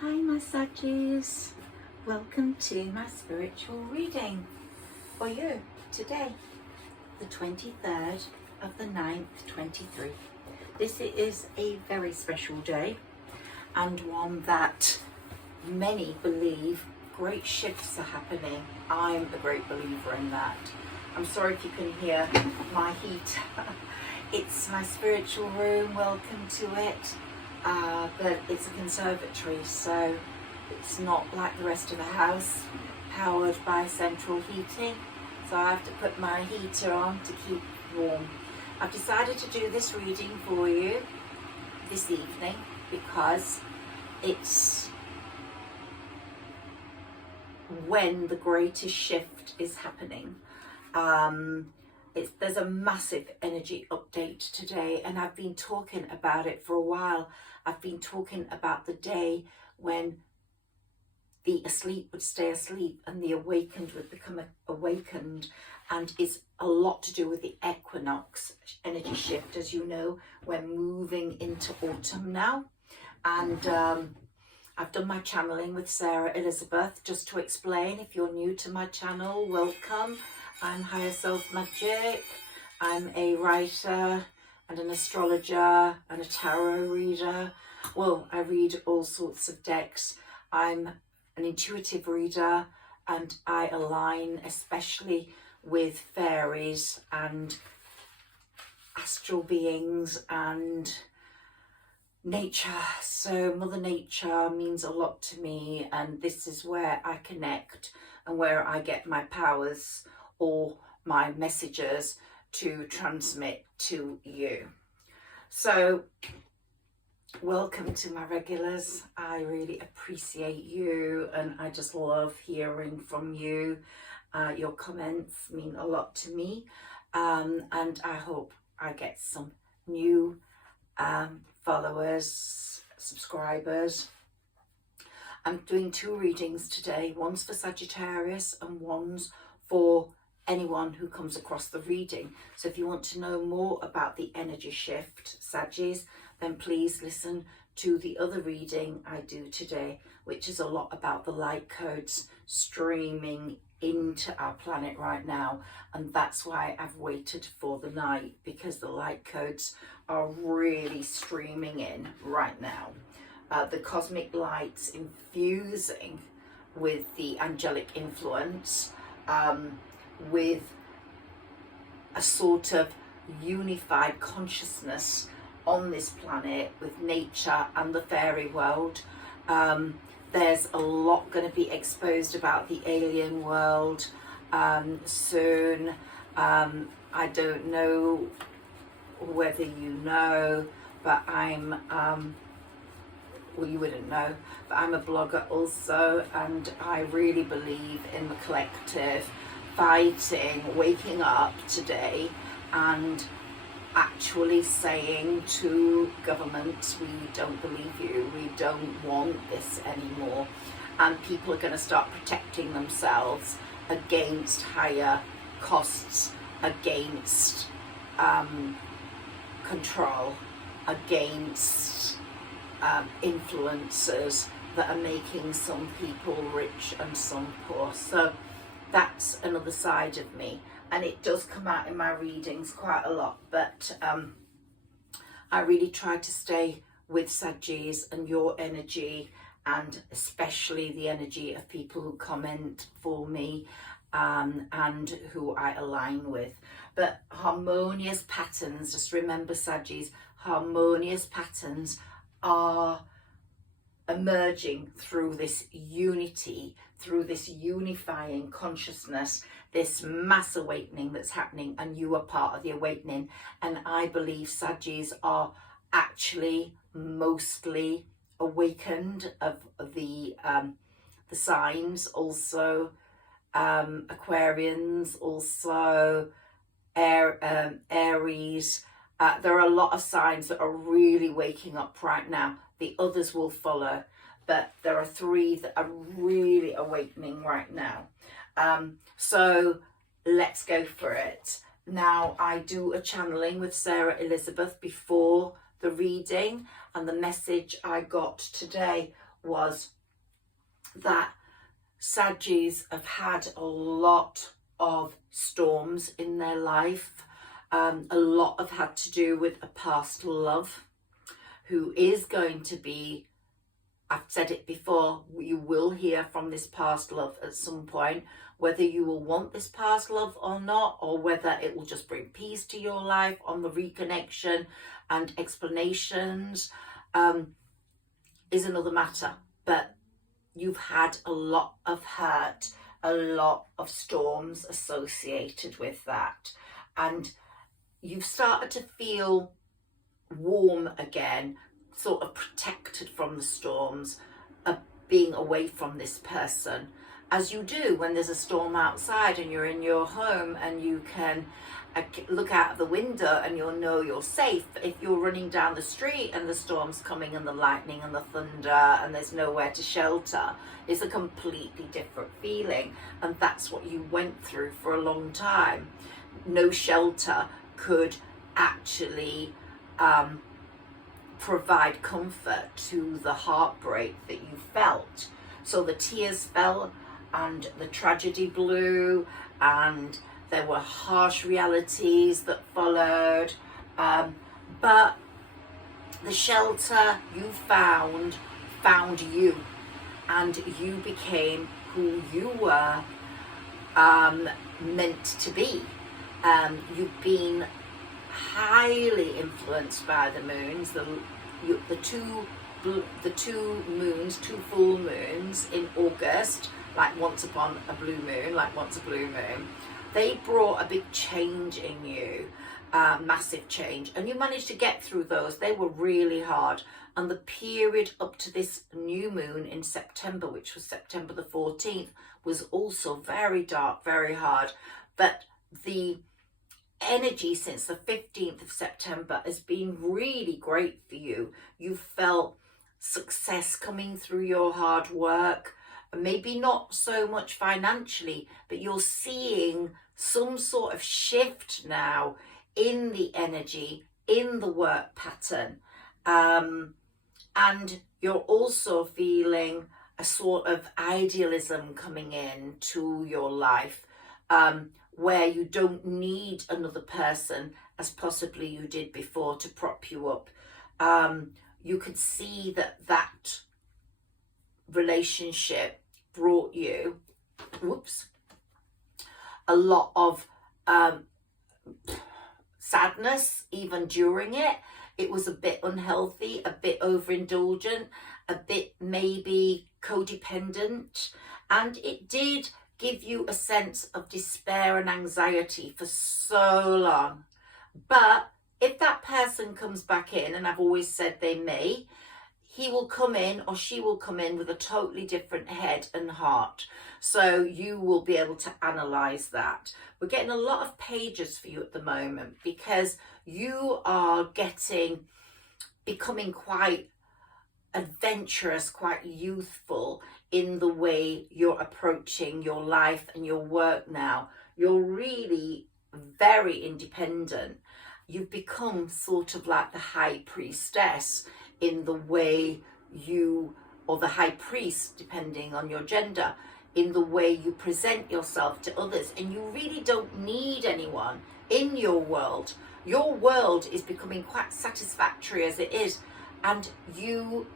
Hi my Saggies, welcome to my spiritual reading for you today, the 23rd of the 9th, 23. This is a very special day and one that many believe great shifts are happening. I'm a great believer in that. I'm sorry if you can hear my heat. It's my spiritual room, welcome to it. But it's a conservatory, so it's not like the rest of the house powered by central heating, so I have to put my heater on to keep warm. I've decided to do this reading for you this evening because it's when the greatest shift is happening. There's a massive energy update today, and I've been talking about it for a while. I've been talking about the day when the asleep would stay asleep and the awakened would become awakened, and it's a lot to do with the equinox energy shift. As you know, we're moving into autumn now, and I've done my channeling with Sarah Elizabeth. Just to explain, if you're new to my channel, welcome. I'm Higherself Magic. I'm a writer and an astrologer and a tarot reader. Well, I read all sorts of decks. I'm an intuitive reader and I align especially with fairies and astral beings and nature. So Mother Nature means a lot to me, and this is where I connect and where I get my powers or my messages to transmit to you. So welcome to my regulars. I really appreciate you and I just love hearing from you. Your comments mean a lot to me, and I hope I get some new followers, subscribers. I'm doing two readings today. One's for Sagittarius and one's for anyone who comes across the reading. So if you want to know more about the energy shift, Saggies, then please listen to the other reading I do today, which is a lot about the light codes streaming into our planet right now. And that's why I've waited for the night, because the light codes are really streaming in right now. The cosmic lights infusing with the angelic influence, with a sort of unified consciousness on this planet with nature and the fairy world. There's a lot going to be exposed about the alien world soon. I don't know whether you know, but I'm well, you wouldn't know, but I'm a blogger also, and I really believe in the collective fighting, waking up today and actually saying to governments, we don't believe you, we don't want this anymore, and people are going to start protecting themselves against higher costs, against control, against influencers that are making some people rich and some poor. So that's another side of me, and it does come out in my readings quite a lot, but I really try to stay with Saggies and your energy, and especially the energy of people who comment for me and who I align with. But harmonious patterns, just remember Saggies, harmonious patterns are emerging through this unity, through this unifying consciousness, this mass awakening that's happening, and you are part of the awakening. And I believe Saggies are actually mostly awakened of the signs, also Aquarians, also Aries. There are a lot of signs that are really waking up right now. The others will follow, but there are three that are really awakening right now. So let's go for it. Now, I do a channeling with Sarah Elizabeth before the reading, and the message I got today was that Saggies have had a lot of storms in their life. A lot have had to do with a past love who is going to be, I've said it before, you will hear from this past love at some point, whether you will want this past love or not, or whether it will just bring peace to your life on the reconnection and explanations, is another matter. But you've had a lot of hurt, a lot of storms associated with that. And you've started to feel warm again, sort of protected from the storms of being away from this person, as you do when there's a storm outside and you're in your home and you can look out of the window and you'll know you're safe. If you're running down the street and the storm's coming and the lightning and the thunder and there's nowhere to shelter, it's a completely different feeling. And that's what you went through for a long time. No shelter could actually provide comfort to the heartbreak that you felt. So the tears fell and the tragedy blew, and there were harsh realities that followed, but the shelter you found you, and you became who you were meant to be. You've been highly influenced by the moons, the two moons, two full moons in August, like once upon a blue moon, like once a blue moon. They brought a big change in you, massive change, and you managed to get through those. They were really hard. And the period up to this new moon in September, which was September the 14th, was also very dark, very hard. But the energy since the 15th of September has been really great for you. You felt success coming through your hard work, maybe not so much financially, but you're seeing some sort of shift now in the energy, in the work pattern, and you're also feeling a sort of idealism coming in to your life, where you don't need another person as possibly you did before to prop you up. You could see that relationship brought you, a lot of sadness even during it. It was a bit unhealthy, a bit overindulgent, a bit maybe codependent, and it did give you a sense of despair and anxiety for so long. But if that person comes back in, and I've always said they may, he will come in or she will come in with a totally different head and heart. So you will be able to analyze that. We're getting a lot of pages for you at the moment because you are becoming quite adventurous, quite youthful in the way you're approaching your life and your work now. You're really very independent. You've become sort of like the high priestess in the way you, or the high priest, depending on your gender, in the way you present yourself to others. And you really don't need anyone in your world. Your world is becoming quite satisfactory as it is. And you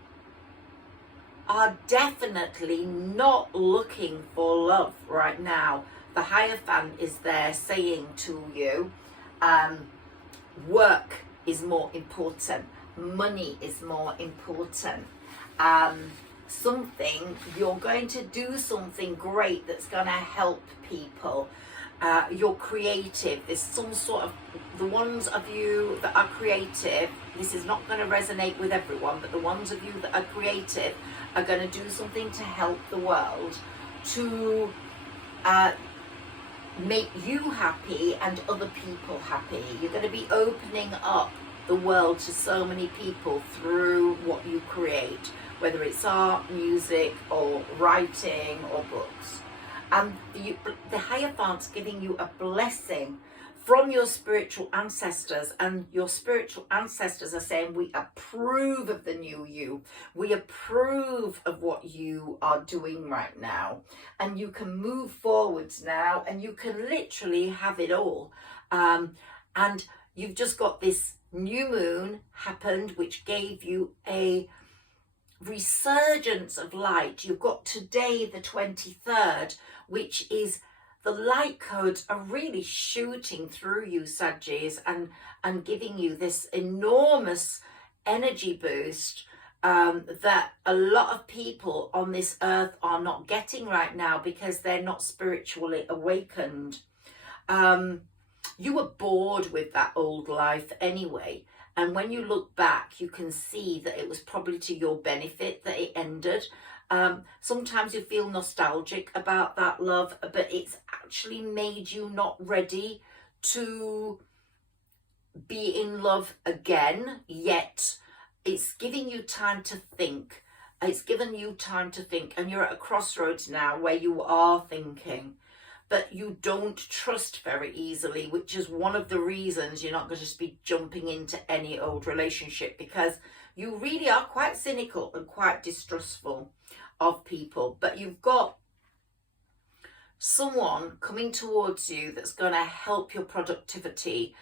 are definitely not looking for love right now. The Hierophant is there saying to you, work is more important, money is more important. You're going to do something great that's going to help people. You're creative. There's some sort of, the ones of you that are creative, this is not going to resonate with everyone, but the ones of you that are creative are going to do something to help the world, to make you happy and other people happy. You're going to be opening up the world to so many people through what you create, whether it's art, music, or writing, or books. And the Hierophant's giving you a blessing from your spiritual ancestors, and your spiritual ancestors are saying, we approve of the new you, we approve of what you are doing right now, and you can move forwards now, and you can literally have it all. And you've just got this new moon happened, which gave you a resurgence of light. You've got today the 23rd, which is the light codes are really shooting through you, Saggies, and giving you this enormous energy boost that a lot of people on this earth are not getting right now because they're not spiritually awakened. You were bored with that old life anyway. And when you look back, you can see that it was probably to your benefit that it ended. Sometimes you feel nostalgic about that love, but it's actually made you not ready to be in love again yet. It's giving you time to think. It's given you time to think, and you're at a crossroads now where you are thinking, but you don't trust very easily, which is one of the reasons you're not going to just be jumping into any old relationship, because you really are quite cynical and quite distrustful of people. But you've got someone coming towards you that's going to help your productivity,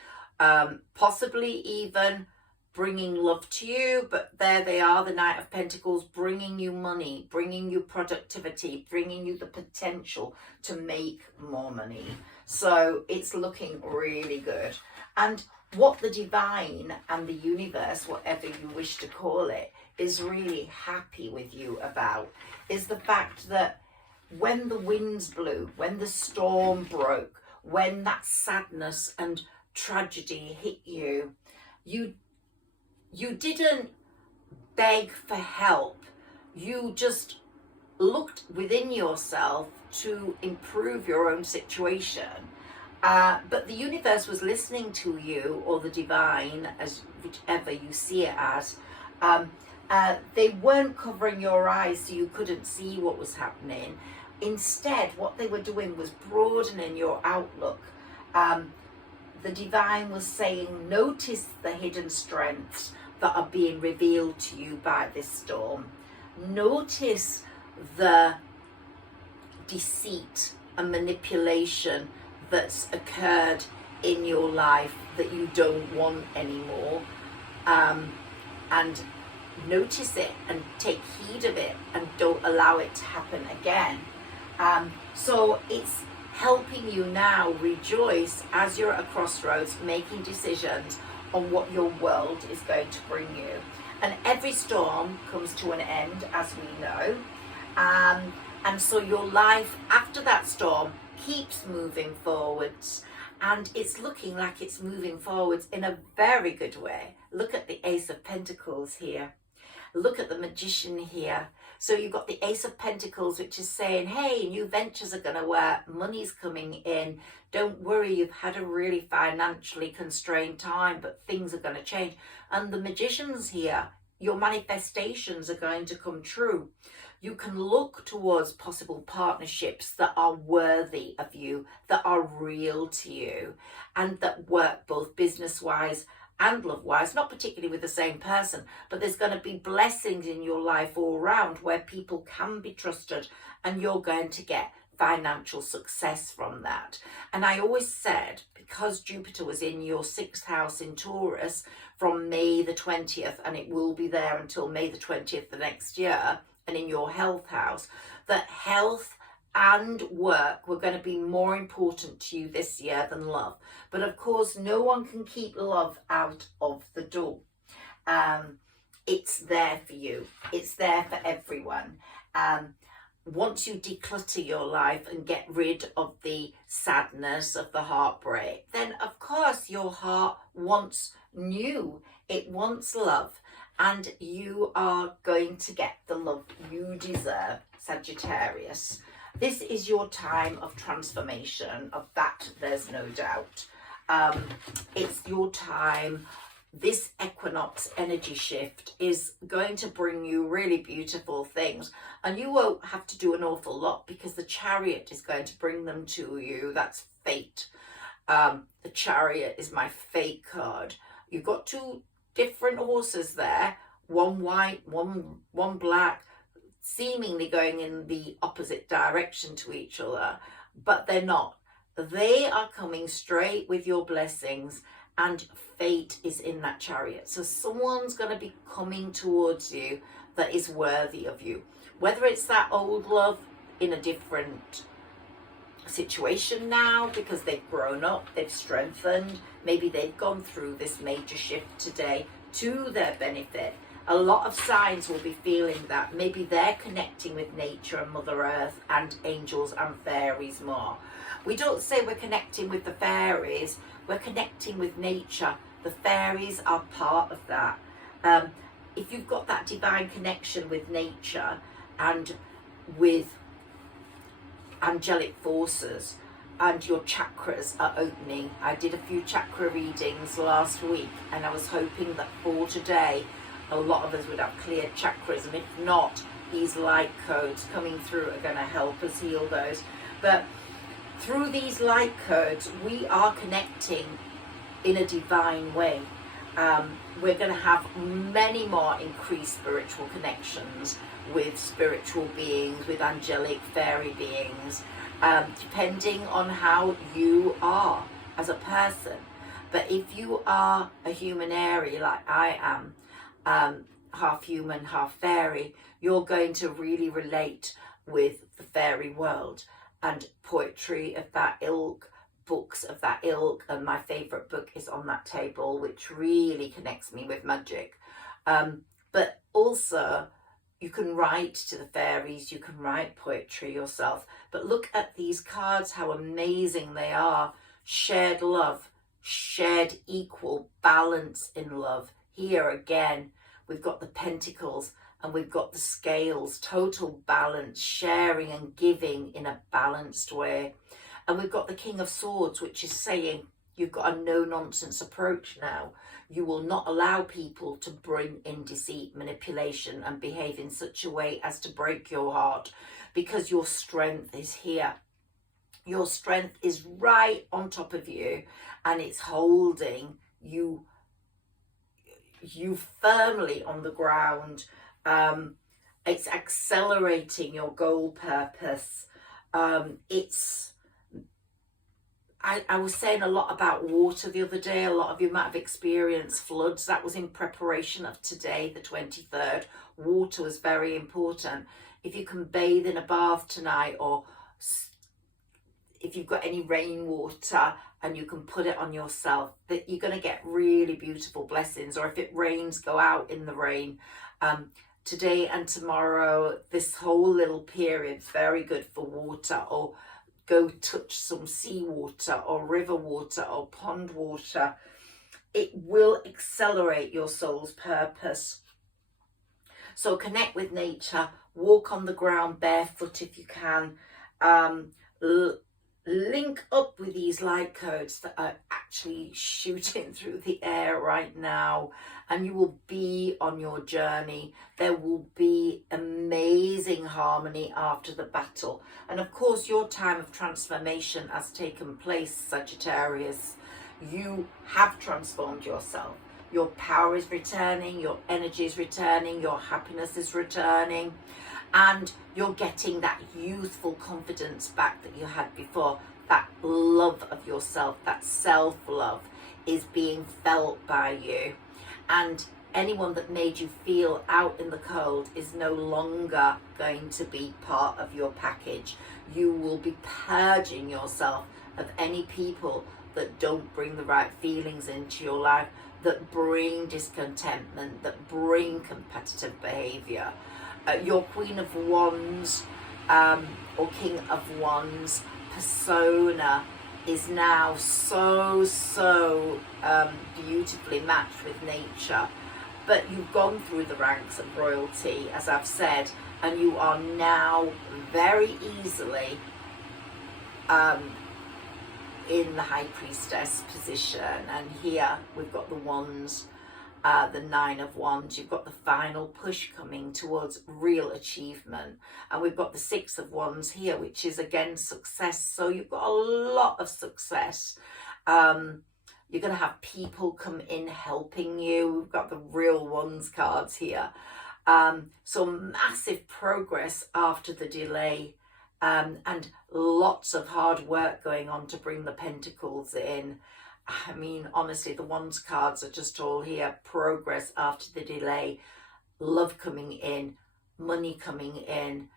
possibly even bringing love to you. But there they are, the Knight of Pentacles, bringing you money, bringing you productivity, bringing you the potential to make more money. So it's looking really good. And what the divine and the universe, whatever you wish to call it, is really happy with you about is the fact that when the winds blew, when the storm broke, when that sadness and tragedy hit you, you didn't beg for help. You just looked within yourself to improve your own situation. But the universe was listening to you, or the divine, as whichever you see it as. They weren't covering your eyes so you couldn't see what was happening. Instead, what they were doing was broadening your outlook. The divine was saying, notice the hidden strengths that are being revealed to you by this storm. Notice the deceit and manipulation that's occurred in your life that you don't want anymore. And notice it and take heed of it and don't allow it to happen again. So it's helping you now rejoice as you're at a crossroads, making decisions on what your world is going to bring you. And every storm comes to an end, as we know. And so your life after that storm keeps moving forwards. And it's looking like it's moving forwards in a very good way. Look at the Ace of Pentacles here. Look at the Magician here. So you've got the Ace of Pentacles, which is saying, hey, new ventures are going to work, money's coming in. Don't worry, you've had a really financially constrained time, but things are going to change. And the Magician's here. Your manifestations are going to come true. You can look towards possible partnerships that are worthy of you, that are real to you, and that work both business-wise and love-wise, not particularly with the same person, but there's going to be blessings in your life all around where people can be trusted, and you're going to get financial success from that. And I always said, because Jupiter was in your 6th house in Taurus from May the 20th, and it will be there until May the 20th the next year, and in your health house, that health and work were going to be more important to you this year than love. But of course, no one can keep love out of the door. It's there for you. It's there for everyone. Once you declutter your life and get rid of the sadness of the heartbreak, then of course your heart wants new. It wants love. And you are going to get the love you deserve, Sagittarius. This is your time of transformation. Of that, there's no doubt. It's your time. This equinox energy shift is going to bring you really beautiful things. And you won't have to do an awful lot because the Chariot is going to bring them to you. That's fate. The Chariot is my fate card. You've got two different horses there, one white, one black, seemingly going in the opposite direction to each other, but they're not. They are coming straight with your blessings, and fate is in that Chariot. So someone's going to be coming towards you that is worthy of you. Whether it's that old love in a different situation now because they've grown up, they've strengthened, maybe they've gone through this major shift today to their benefit. A lot of signs will be feeling that. Maybe they're connecting with nature and Mother Earth and angels and fairies more. We don't say we're connecting with the fairies, we're connecting with nature. The fairies are part of that. If you've got that divine connection with nature and with angelic forces and your chakras are opening. I did a few chakra readings last week, and I was hoping that for today a lot of us would have cleared chakras, and if not, these light codes coming through are going to help us heal those. But through these light codes we are connecting in a divine way. We're going to have many more increased spiritual connections with spiritual beings, with angelic fairy beings, depending on how you are as a person. But if you are a Humanairy like I am, half human, half fairy, you're going to really relate with the fairy world and poetry of that ilk, books of that ilk, and my favourite book is on that table, which really connects me with magic. But also, you can write to the fairies, you can write poetry yourself, but look at these cards, how amazing they are. Shared love, shared equal balance in love. Here again, we've got the pentacles and we've got the scales, total balance, sharing and giving in a balanced way. And we've got the King of Swords, which is saying you've got a no-nonsense approach now. You will not allow people to bring in deceit, manipulation, and behave in such a way as to break your heart, because your strength is here. Your strength is right on top of you, and it's holding you firmly on the ground. It's accelerating your goal purpose. I was saying a lot about water the other day. A lot of you might have experienced floods. That was in preparation of today, the 23rd. Water was very important. If you can bathe in a bath tonight, or if you've got any rainwater and you can put it on yourself, that you're going to get really beautiful blessings. Or if it rains, go out in the rain. Today and tomorrow, this whole little period, very good for water. Or go touch some seawater or river water or pond water. It will accelerate your soul's purpose. So connect with nature, walk on the ground barefoot if you can. Link up with these light codes that are actually shooting through the air right now, and you will be on your journey. There will be amazing harmony after the battle. And of course, your time of transformation has taken place, Sagittarius. You have transformed yourself. Your power is returning, your energy is returning, your happiness is returning, and you're getting that youthful confidence back that you had before. That love of yourself, that self-love is being felt by you. And anyone that made you feel out in the cold is no longer going to be part of your package. You will be purging yourself of any people that don't bring the right feelings into your life, that bring discontentment, that bring competitive behavior. Your Queen of Wands or King of Wands persona is now so beautifully matched with nature. But you've gone through the ranks of royalty, as I've said, and you are now very easily in the High Priestess position. And here we've got the Wands, the Nine of Wands. You've got the final push coming towards real achievement, and we've got the Six of Wands here, which is again success. So you've got a lot of success, You're going to have people come in helping you. We've got the real ones cards here. So massive progress after the delay, and lots of hard work going on to bring the pentacles in. I mean, honestly, the wands cards are just all here. Progress after the delay, love coming in, money coming in,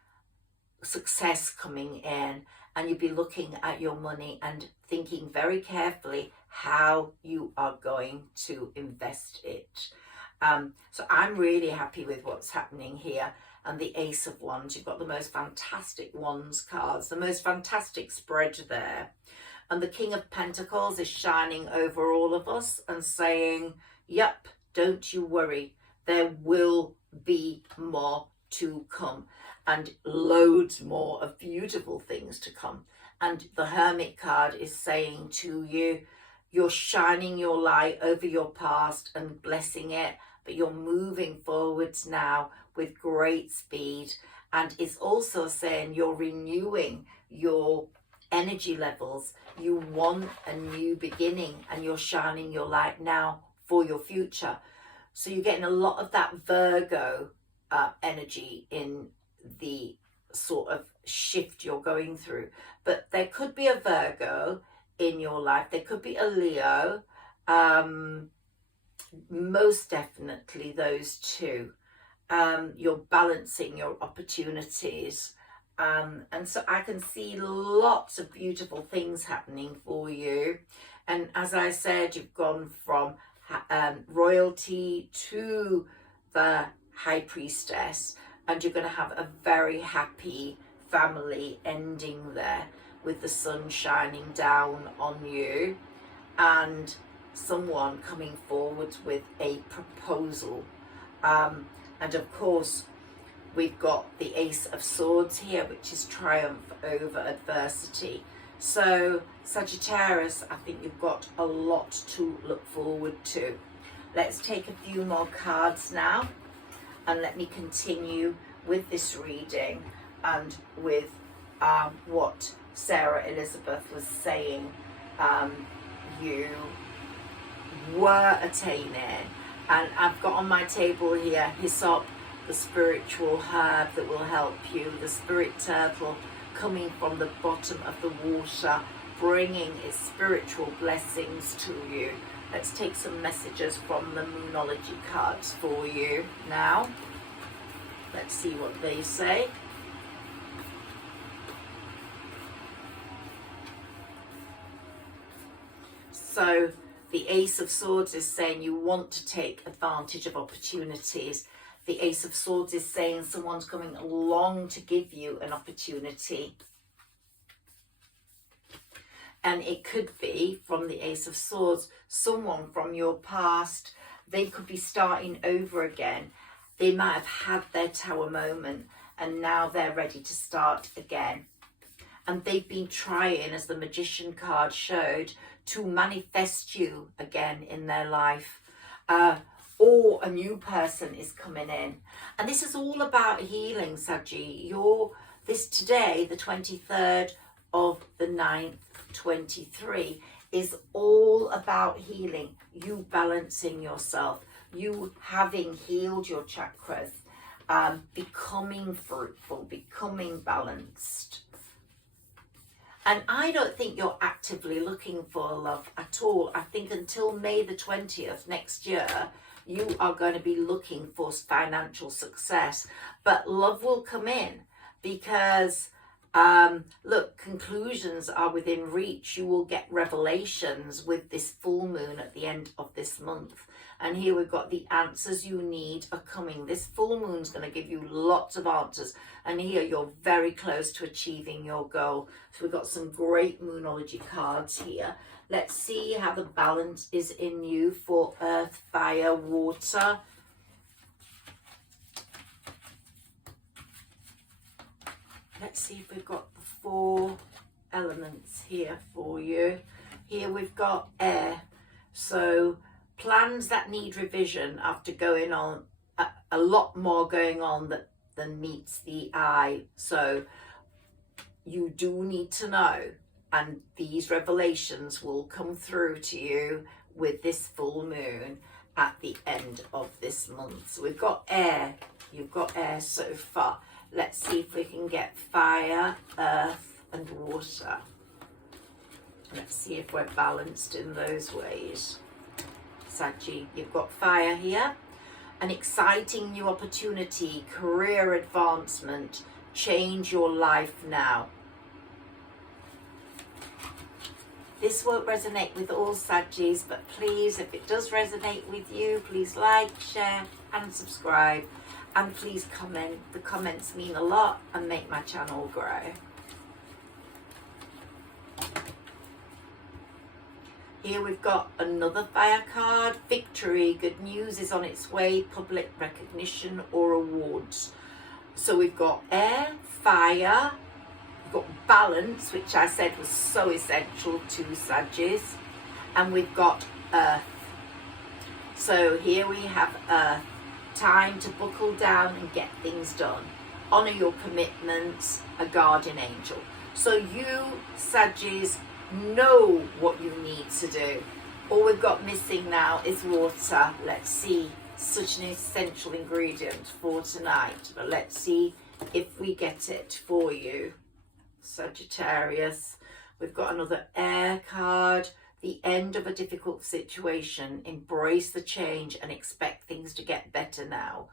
success coming in, and you'll be looking at your money and thinking very carefully how you are going to invest it. So I'm really happy with what's happening here. And the Ace of Wands, you've got the most fantastic Wands cards, the most fantastic spread there. And the King of Pentacles is shining over all of us and saying, yep, don't you worry, there will be more to come, and loads more of beautiful things to come. And the Hermit card is saying to you, you're shining your light over your past and blessing it, but you're moving forwards now with great speed. And it's also saying you're renewing your energy levels. You want a new beginning, and you're shining your light now for your future. So you're getting a lot of that Virgo energy in the sort of shift you're going through. But there could be a Virgo in your life. There could be a Leo. Most definitely those two. You're balancing your opportunities. And so I can see lots of beautiful things happening for you. And as I said, you've gone from royalty to the High Priestess, and you're going to have a very happy family ending there, with the sun shining down on you and someone coming forward with a proposal. And of course, we've got the Ace of Swords here, which is triumph over adversity. So Sagittarius, I think you've got a lot to look forward to. Let's take a few more cards now, and let me continue with this reading and with what Sarah Elizabeth was saying you were attaining. And I've got on my table here Hyssop, the spiritual herb that will help you, the spirit turtle coming from the bottom of the water, bringing its spiritual blessings to you. Let's take some messages from the Moonology cards for you now. Let's see what they say. So the Ace of Swords is saying you want to take advantage of opportunities. The Ace of Swords is saying someone's coming along to give you an opportunity. And it could be, from the Ace of Swords, someone from your past. They could be starting over again. They might have had their Tower moment, and now they're ready to start again. And they've been trying, as the Magician card showed, to manifest you again in their life. Or a new person is coming in. And this is all about healing, Saggy. This today, the 23rd of the 9th, 23, is all about healing. You balancing yourself. You having healed your chakras. Becoming fruitful. Becoming balanced. And I don't think you're actively looking for love at all. I think until May the 20th next year, you are going to be looking for financial success. But love will come in because, look, conclusions are within reach. You will get revelations with this full moon at the end of this month. And here we've got the answers you need are coming. This full moon's going to give you lots of answers. And here you're very close to achieving your goal. So we've got some great Moonology cards here. Let's see how the balance is in you for earth, fire, water. Let's see if we've got the 4 elements here for you. Here we've got air. So plans that need revision after going on a lot more going on than meets the eye. So you do need to know and these revelations will come through to you with this full moon at the end of this month. So we've got air. You've got air so far. Let's see if we can get fire, earth and water. Let's see if we're balanced in those ways. Saggy, you've got fire here. An exciting new opportunity, career advancement, change your life now. This won't resonate with all Saggies, but please, if it does resonate with you, please like, share and subscribe. And please comment. The comments mean a lot and make my channel grow. Here we've got another fire card. Victory, good news is on its way, public recognition or awards. So we've got air, fire, we've got balance, which I said was so essential to Saggies, and we've got earth. So here we have earth, time to buckle down and get things done. Honor your commitments, a guardian angel. So you, Saggies, know what you need to do. All we've got missing now is water. Let's see, such an essential ingredient for tonight, but let's see if we get it for you, Sagittarius. We've got another air card. The end of a difficult situation. Embrace the change and expect things to get better now.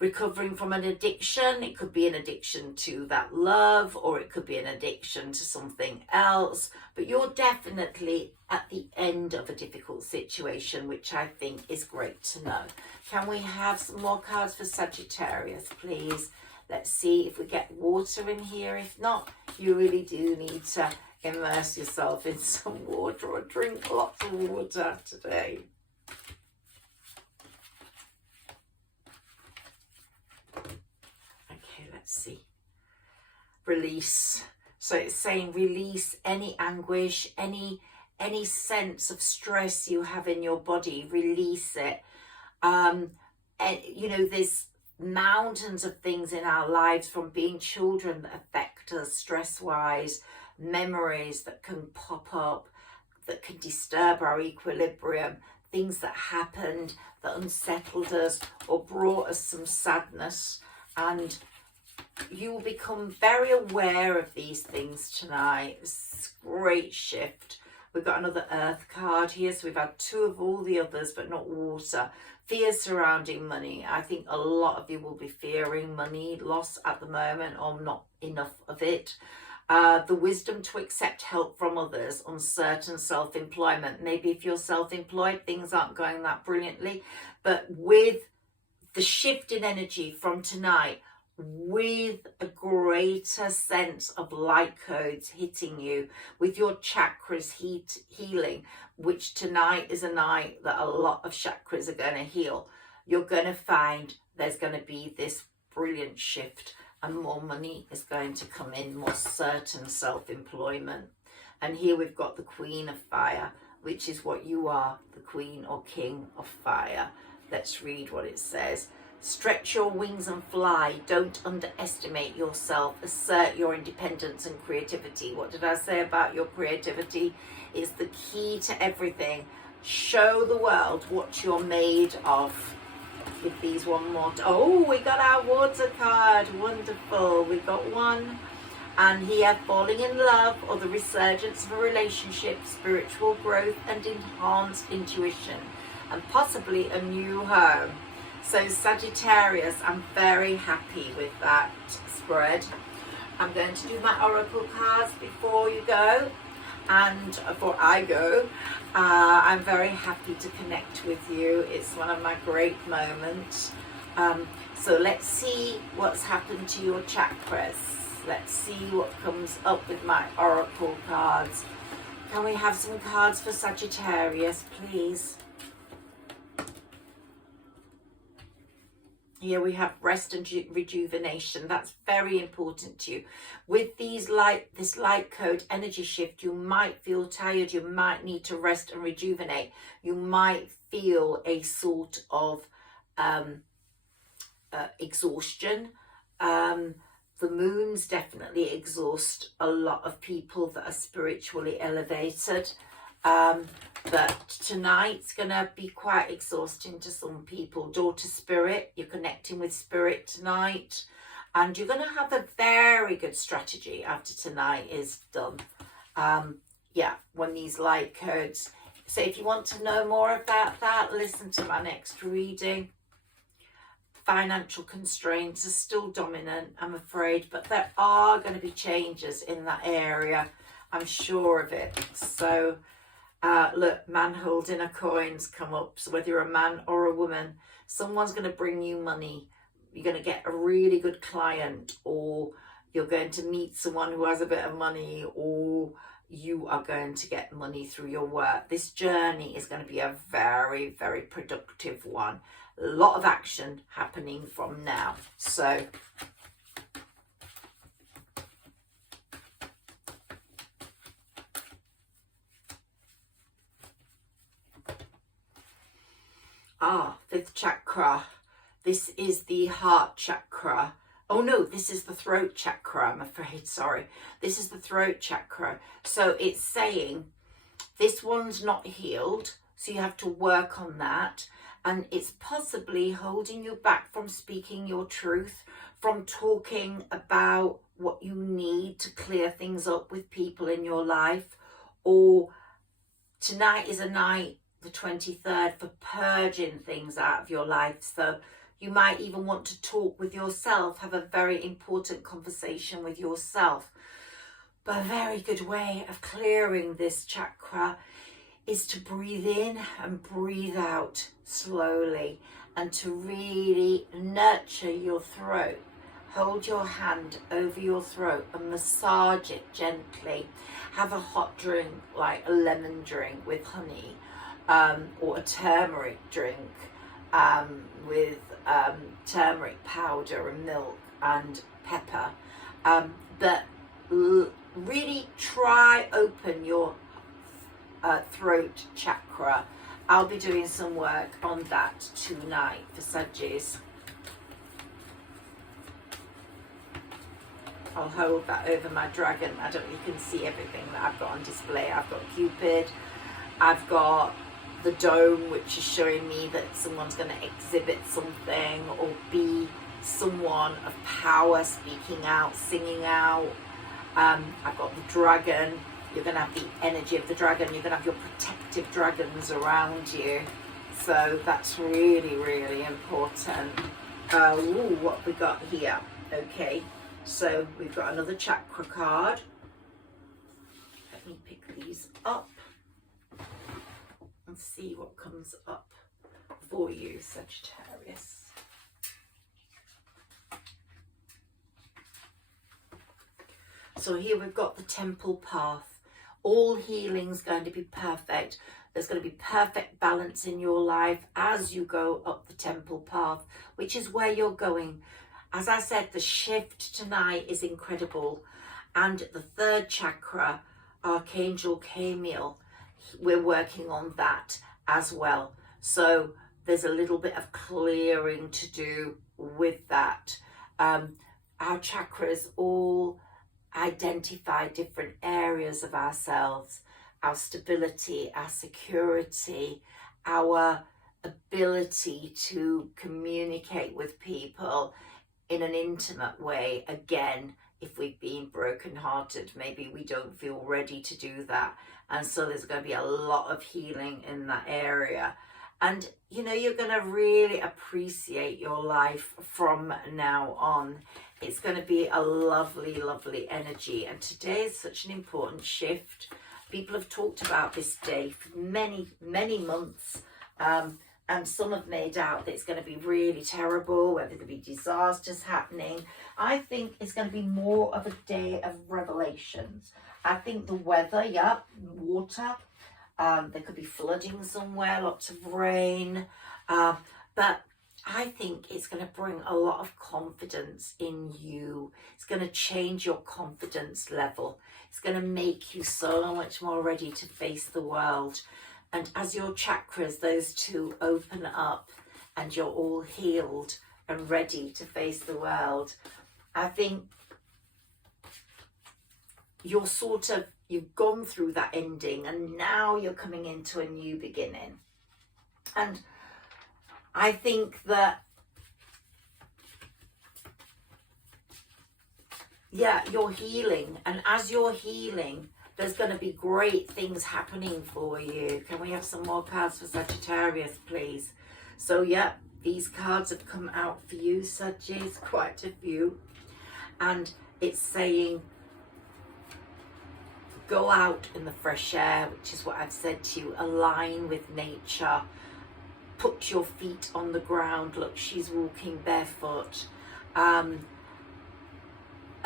Recovering from an addiction. It could be an addiction to that love, or it could be an addiction to something else, but you're definitely at the end of a difficult situation, which I think is great to know. Can we have some more cards for Sagittarius, please? Let's see if we get water in here. If not, you really do need to immerse yourself in some water or drink lots of water today. See, release. So it's saying release any anguish, any sense of stress you have in your body. Release it. And you know, there's mountains of things in our lives from being children that affect us stress wise, memories that can pop up, that can disturb our equilibrium, things that happened that unsettled us or brought us some sadness, and you will become very aware of these things tonight. It's a great shift. We've got another earth card here, so we've had two of all the others, but not water. Fears surrounding money. I think a lot of you will be fearing money loss at the moment, or not enough of it. The wisdom to accept help from others, uncertain self-employment. Maybe if you're self-employed, things aren't going that brilliantly, but with the shift in energy from tonight, with a greater sense of light codes hitting you, with your chakras healing, which tonight is a night that a lot of chakras are going to heal, you're going to find there's going to be this brilliant shift and more money is going to come in, more certain self-employment. And here we've got the Queen of Fire, which is what you are, the Queen or King of Fire. Let's read what it says. Stretch your wings and fly. Don't underestimate yourself. Assert your independence and creativity. What did I say about your creativity? Is the key to everything. Show the world what you're made of. Give these one more. Oh, we got our water card. Wonderful. We got one. And here, falling in love or the resurgence of a relationship, spiritual growth and enhanced intuition, and possibly a new home. So Sagittarius, I'm very happy with that spread. I'm going to do my oracle cards before you go, and before I go. I'm very happy to connect with you. It's one of my great moments. So let's see what's happened to your chakras. Let's see what comes up with my oracle cards. Can we have some cards for Sagittarius, please? Here we have rest and rejuvenation. That's very important to you. With this light code energy shift, you might feel tired. You might need to rest and rejuvenate. You might feel a sort of exhaustion. the moons definitely exhaust a lot of people that are spiritually elevated. But tonight's gonna be quite exhausting to some people. Daughter spirit, you're connecting with spirit tonight, and you're gonna have a very good strategy after tonight is done. Yeah, when these light codes. So if you want to know more about that, listen to my next reading. Financial constraints are still dominant, I'm afraid, but there are going to be changes in that area. I'm sure of it. So look, man holding a coin's come up. So whether you're a man or a woman, someone's going to bring you money. You're going to get a really good client, or you're going to meet someone who has a bit of money, or you are going to get money through your work. This journey is going to be a very, very productive one. A lot of action happening from now. So fifth chakra. This is the heart chakra. Oh no, this is the throat chakra, I'm afraid, sorry. This is the throat chakra. So it's saying this one's not healed, so you have to work on that. And it's possibly holding you back from speaking your truth, from talking about what you need to clear things up with people in your life. Or tonight is a night, the 23rd, for purging things out of your life. So you might even want to talk with yourself, have a very important conversation with yourself. But a very good way of clearing this chakra is to breathe in and breathe out slowly, and to really nurture your throat. Hold your hand over your throat and massage it gently. Have a hot drink, like a lemon drink with honey, or a turmeric drink with turmeric powder and milk and pepper. But really try open your throat chakra. I'll be doing some work on that tonight for Sagittarius. I'll hold that over my dragon. I don't know if you can see everything that I've got on display. I've got Cupid, I've got the dome, which is showing me that someone's going to exhibit something or be someone of power, speaking out, singing out. I've got the dragon. You're going to have the energy of the dragon. You're going to have your protective dragons around you. So that's really, really important. Ooh, what have we got here? Okay, so we've got another chakra card. Let me pick these up and see what comes up for you, Sagittarius. So here we've got the temple path. All healing's going to be perfect. There's going to be perfect balance in your life as you go up the temple path, which is where you're going. As I said, the shift tonight is incredible. And the third chakra, Archangel Camiel, we're working on that as well. So there's a little bit of clearing to do with that. Our chakras all identify different areas of ourselves, our stability, our security, our ability to communicate with people in an intimate way. Again, if we've been brokenhearted, maybe we don't feel ready to do that. And so there's going to be a lot of healing in that area. And, you know, you're going to really appreciate your life from now on. It's going to be a lovely, lovely energy. And today is such an important shift. People have talked about this day for many, many months. And some have made out that it's going to be really terrible, whether there be disasters happening. I think it's going to be more of a day of revelations. I think the weather, water, there could be flooding somewhere, lots of rain. But I think it's going to bring a lot of confidence in you. It's going to change your confidence level. It's going to make you so much more ready to face the world. And as your chakras, those two open up and you're all healed and ready to face the world, I think you've gone through that ending and now you're coming into a new beginning. And I think that, yeah, you're healing, and as you're healing, there's going to be great things happening for you. Can we have some more cards for Sagittarius, please? So yeah, these cards have come out for you, Sagittarius, quite a few. And it's saying, go out in the fresh air, which is what I've said to you. Align with nature. Put your feet on the ground. Look, she's walking barefoot.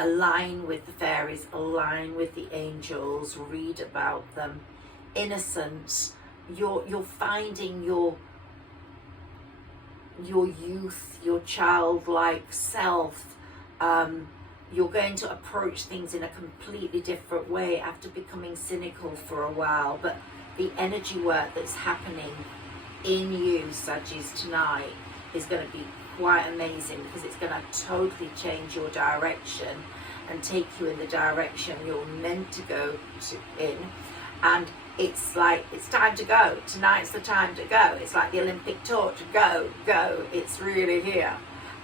Align with the fairies, align with the angels, read about them. Innocence, you're finding your youth, your childlike self. You're going to approach things in a completely different way after becoming cynical for a while. But the energy work that's happening in you, Saggies, tonight is going to be quite amazing, because it's going to totally change your direction and take you in the direction you're meant to go in. And it's like, it's time to go. Tonight's the time to go. It's like the Olympic torch. Go, go. It's really here.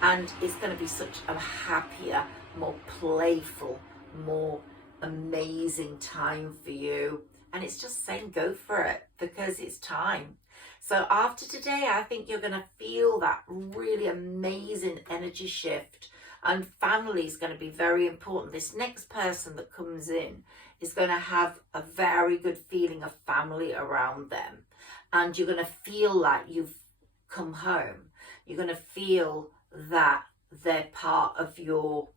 And it's going to be such a happier, more playful, more amazing time for you. And it's just saying go for it, because it's time. So after today, I think you're going to feel that really amazing energy shift, and family is going to be very important. This next person that comes in is going to have a very good feeling of family around them, and you're going to feel like you've come home. You're going to feel that they're part of your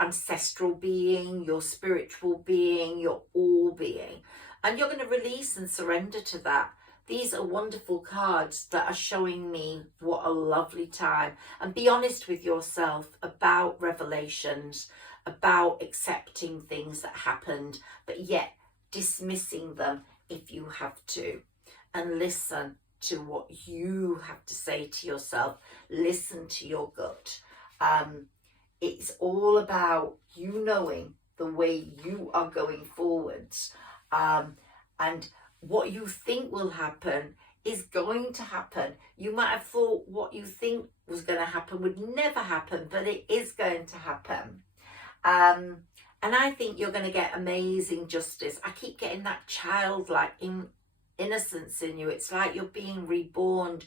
ancestral being, your spiritual being, your all being. And you're going to release and surrender to that. These are wonderful cards that are showing me what a lovely time. And be honest with yourself about revelations, about accepting things that happened, but yet dismissing them if you have to. And listen to what you have to say to yourself. Listen to your gut. It's all about you knowing the way you are going forwards. And what you think will happen is going to happen. You might have thought what you think was going to happen would never happen, but it is going to happen. And I think you're going to get amazing justice. I keep getting that childlike innocence in you. It's like you're being reborn,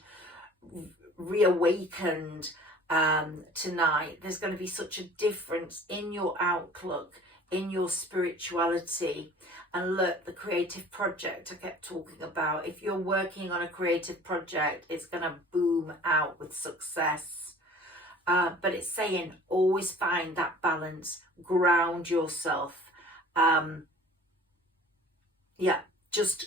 reawakened tonight. There's going to be such a difference in your outlook, in your spirituality. And look, the creative project I kept talking about, if you're working on a creative project, it's going to boom out with success. But it's saying always find that balance, ground yourself. Just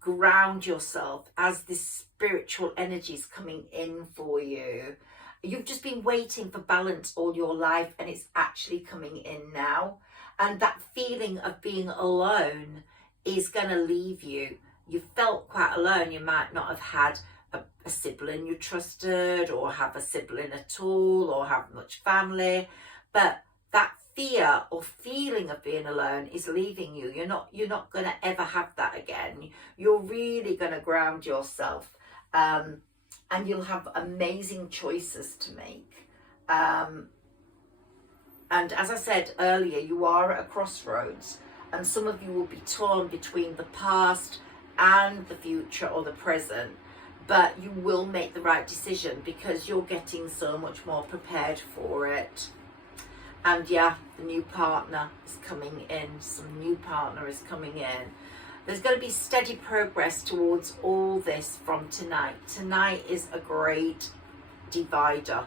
ground yourself as this spiritual energy is coming in for you. You've just been waiting for balance all your life, and it's actually coming in now. And that feeling of being alone is going to leave you. You felt quite alone. You might not have had a sibling you trusted, or have a sibling at all, or have much family. But that fear or feeling of being alone is leaving you. You're not going to ever have that again. You're really going to ground yourself. And you'll have amazing choices to make. And as I said earlier, you are at a crossroads, and some of you will be torn between the past and the future or the present, but you will make the right decision because you're getting so much more prepared for it. And yeah, the new partner is coming in. Some new partner is coming in. There's going to be steady progress towards all this from tonight. Tonight is a great divider.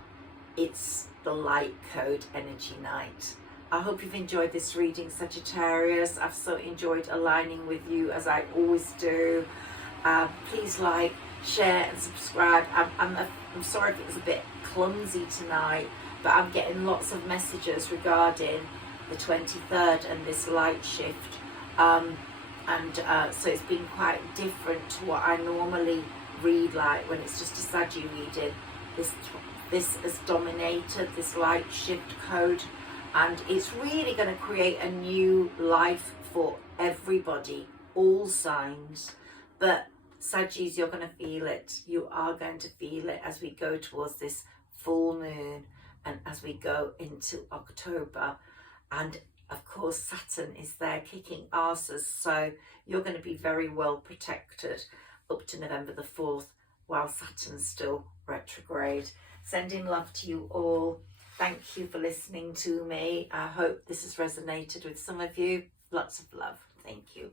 It's the light code energy night. I hope you've enjoyed this reading, Sagittarius. I've so enjoyed aligning with you, as I always do. Please like, share and subscribe. I'm sorry if it was a bit clumsy tonight, but I'm getting lots of messages regarding the 23rd and this light shift. So it's been quite different to what I normally read, like when it's just a Saggy reading. This has dominated, this light shift code. and it's really going to create a new life for everybody, all signs. But Saggies, you're going to feel it. You are going to feel it as we go towards this full moon and as we go into October. And of course, Saturn is there kicking asses, so you're going to be very well protected up to November the 4th while Saturn's still retrograde. Sending love to you all. Thank you for listening to me. I hope this has resonated with some of you. Lots of love. Thank you.